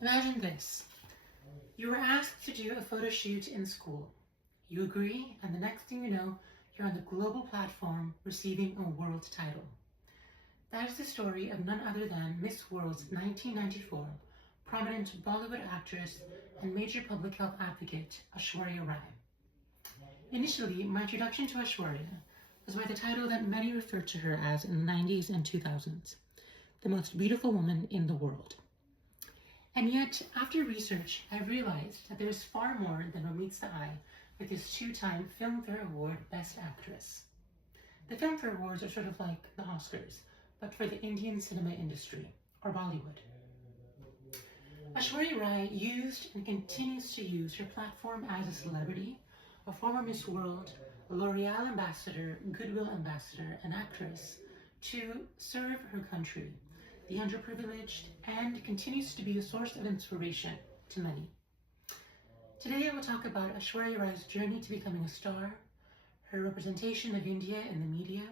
Imagine this. You were asked to do a photo shoot in school. You agree, and the next thing you know, you're on the global platform receiving a world title. That is the story of none other than Miss World's 1994 prominent Bollywood actress and major public health advocate, Aishwarya Rai. Initially, my introduction to Aishwarya was by the title that many referred to her as in the 90s and 2000s, the most beautiful woman in the world. And yet, after research, I realized that there is far more than what meets the eye with this two-time Filmfare Award Best Actress. The Filmfare Awards are sort of like the Oscars, but for the Indian cinema industry, or Bollywood. Aishwarya Rai used and continues to use her platform as a celebrity, a former Miss World, a L'Oreal ambassador, Goodwill ambassador, and actress, to serve her country, the underprivileged, and continues to be a source of inspiration to many. Today I will talk about Aishwarya Rai's journey to becoming a star, her representation of India in the media,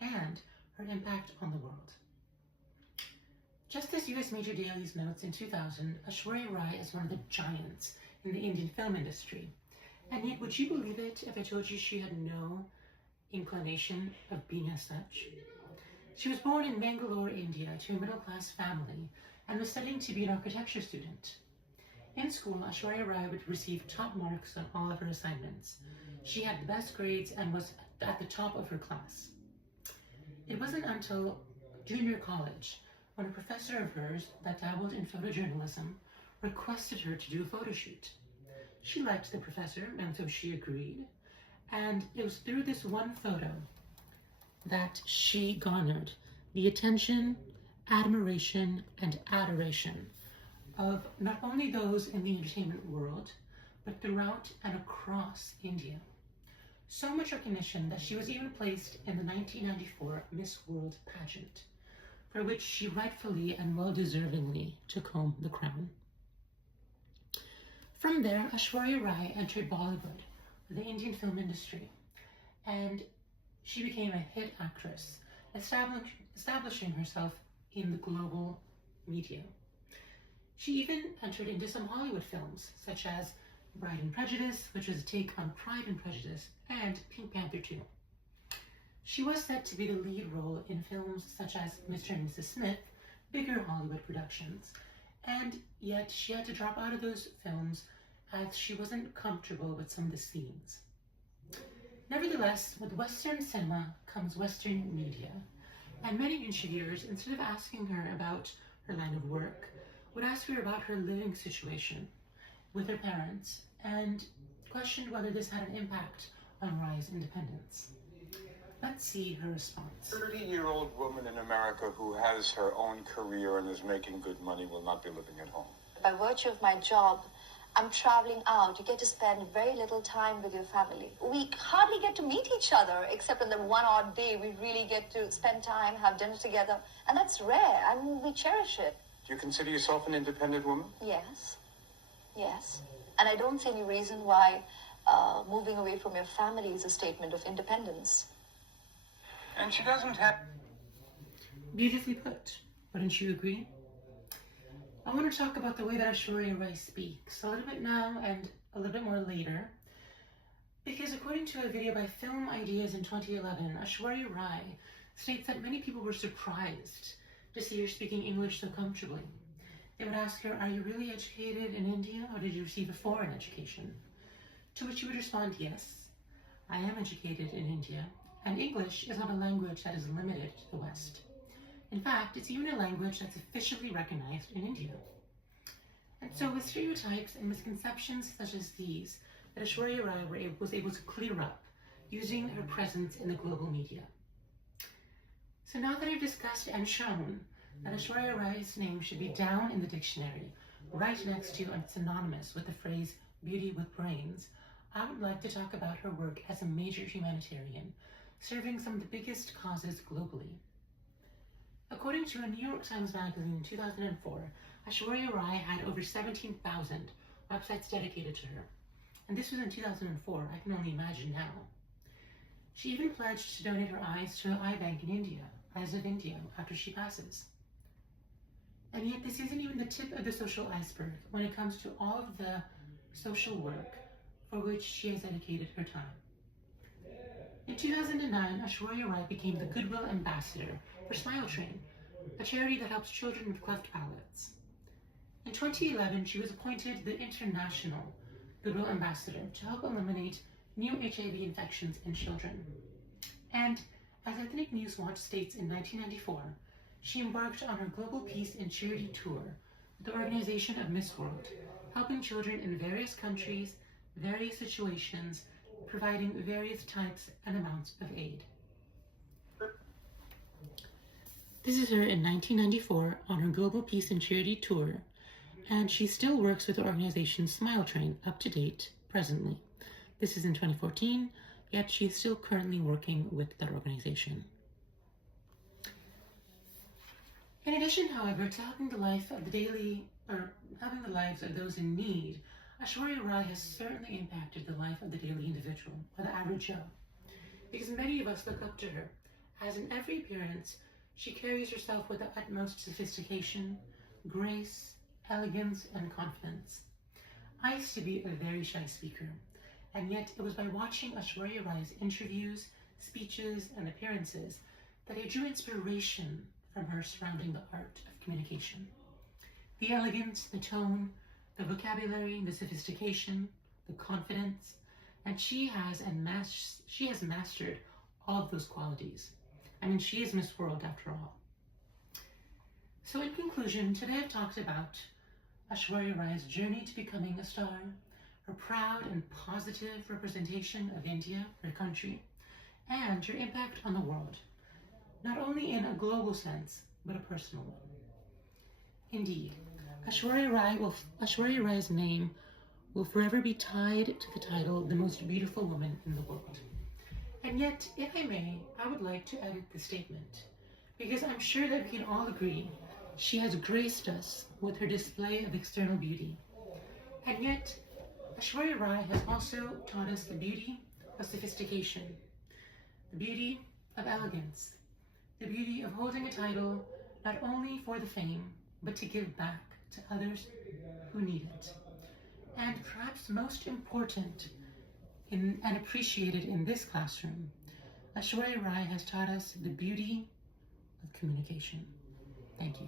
and her impact on the world. Just as US Major Dailies notes in 2000, Aishwarya Rai is one of the giants in the Indian film industry. And yet, would you believe it if I told you she had no inclination of being as such? She was born in Bangalore, India, to a middle-class family and was studying to be an architecture student. In school, Aishwarya Rai would receive top marks on all of her assignments. She had the best grades and was at the top of her class. It wasn't until junior college when a professor of hers that dabbled in photojournalism requested her to do a photo shoot. She liked the professor, and so she agreed. And it was through this one photo that she garnered the attention, admiration, and adoration of not only those in the entertainment world, but throughout and across India. So much recognition that she was even placed in the 1994 Miss World pageant, for which she rightfully and well-deservingly took home the crown. From there, Aishwarya Rai entered Bollywood, the Indian film industry, and she became a hit actress, establishing herself in the global media. She even entered into some Hollywood films, such as Pride and Prejudice, which was a take on Pride and Prejudice, and Pink Panther 2. She was set to be the lead role in films such as Mr. and Mrs. Smith, bigger Hollywood productions, and yet she had to drop out of those films as she wasn't comfortable with some of the scenes. Nevertheless, with Western cinema comes Western media, and many interviewers, instead of asking her about her line of work, would ask her about her living situation with her parents and questioned whether this had an impact on Rai's independence. Let's see her response. A 30-year-old woman in America who has her own career and is making good money will not be living at home. By virtue of my job, I'm traveling out. You get to spend very little time with your family. We hardly get to meet each other, except on the one odd day we really get to spend time, have dinner together. And that's rare. I mean, we cherish it. Do you consider yourself an independent woman? Yes. Yes. And I don't see any reason why moving away from your family is a statement of independence. And she doesn't have... Beautifully put. Wouldn't you agree? I want to talk about the way that Aishwarya Rai speaks a little bit now and a little bit more later, because according to a video by Film Ideas in 2011, Aishwarya Rai states that many people were surprised to see her speaking English so comfortably. They would ask her, "Are you really educated in India, or did you receive a foreign education?" To which she would respond, "Yes, I am educated in India, and English is not a language that is limited to the West. In fact, it's even a language that's officially recognized in India." And so with stereotypes and misconceptions such as these, that Aishwarya Rai was able to clear up using her presence in the global media. So now that I've discussed and shown that Aishwarya Rai's name should be down in the dictionary, right next to and synonymous with the phrase beauty with brains, I would like to talk about her work as a major humanitarian, serving some of the biggest causes globally. According to a New York Times magazine in 2004, Aishwarya Rai had over 17,000 websites dedicated to her. And this was in 2004, I can only imagine now. She even pledged to donate her eyes to an eye bank in India, Eyes of India, after she passes. And yet this isn't even the tip of the social iceberg when it comes to all of the social work for which she has dedicated her time. In 2009, Aishwarya Rai became the Goodwill Ambassador for Smile Train, a charity that helps children with cleft palates. In 2011, she was appointed the International Goodwill Ambassador to help eliminate new HIV infections in children. And as Ethnic News Watch states in 1994, she embarked on her Global Peace and Charity Tour with the organization of Miss World, helping children in various countries, various situations, providing various types and amounts of aid. This is her in 1994 on her Global Peace and Charity Tour, and she still works with the organization Smile Train up to date presently. This is in 2014, yet she's still currently working with that organization. In addition, however, to helping the lives of those in need, Aishwarya Rai has certainly impacted the life of the daily individual, or the average Joe, because many of us look up to her, as in every appearance, she carries herself with the utmost sophistication, grace, elegance, and confidence. I used to be a very shy speaker, and yet it was by watching Aishwarya Rai's interviews, speeches, and appearances that I drew inspiration from her surrounding the art of communication. The elegance, the tone, the vocabulary, the sophistication, the confidence, and she has mastered all of those qualities. I mean, she is Miss World after all. So in conclusion, today I've talked about Aishwarya Rai's journey to becoming a star, her proud and positive representation of India, her country, and her impact on the world, not only in a global sense, but a personal one. Indeed, Aishwarya Rai's name will forever be tied to the title, the most beautiful woman in the world. And yet, if I may, I would like to edit the statement, because I'm sure that we can all agree she has graced us with her display of external beauty. And yet, Aishwarya Rai has also taught us the beauty of sophistication, the beauty of elegance, the beauty of holding a title not only for the fame, but to give back to others who need it. And perhaps most important and appreciated in this classroom, Aishwarya Rai has taught us the beauty of communication. Thank you.